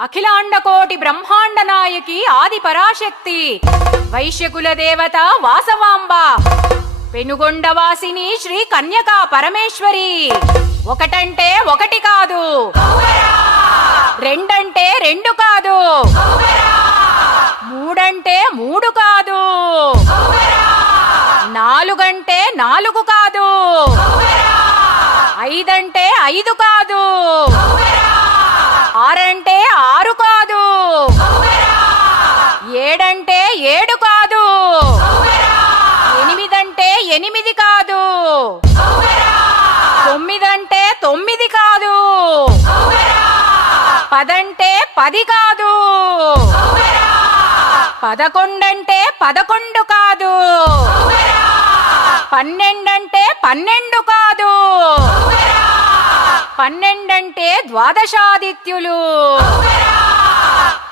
అఖిలాండకోటి బ్రహ్మాండ నాయకి ఆది పరాశక్తి. వైశ్యకుల దేవత వాసవాంబ. పెనుగొండవాసిని శ్రీ కన్యకా పరమేశ్వరి. ఒకటంటే ఒకటి కాదు. రెండంటే రెండు కాదు. మూడంటే మూడు కాదు. నాలుగంటే నాలుగు కాదు. ఐదంటే ఐదు కాదు. పదంటే పది కాదు. పదకొండంటే పదకొండు కాదు. పన్నెండంటే పన్నెండు కాదు. పన్నెండంటే ద్వాదశాదిత్యులు.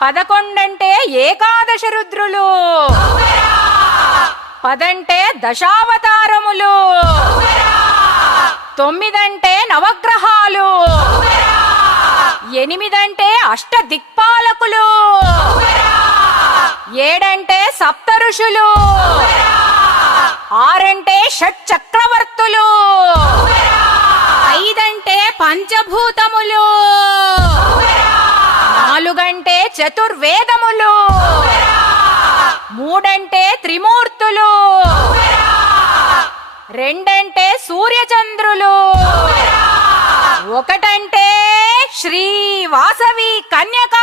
పదకొండంటే ఏకాదశ రుద్రులు. పదంటే దశావతారములు. తొమ్మిదంటే నవగ్రహాలు. ఎనిమిదంటే అష్ట దిక్పాలకులు ఏడంటే సప్త ఋషులు ఆరంటే షట్ చక్రవర్తులు ఐదంటే పంచభూతములు. నాలుగంటే చతుర్వేదములు. మూడంటే త్రిమూర్తులు. రెండంటే సూర్యచంద్రులు. ఒకటంటే శ్రీ వాసవి కన్యకా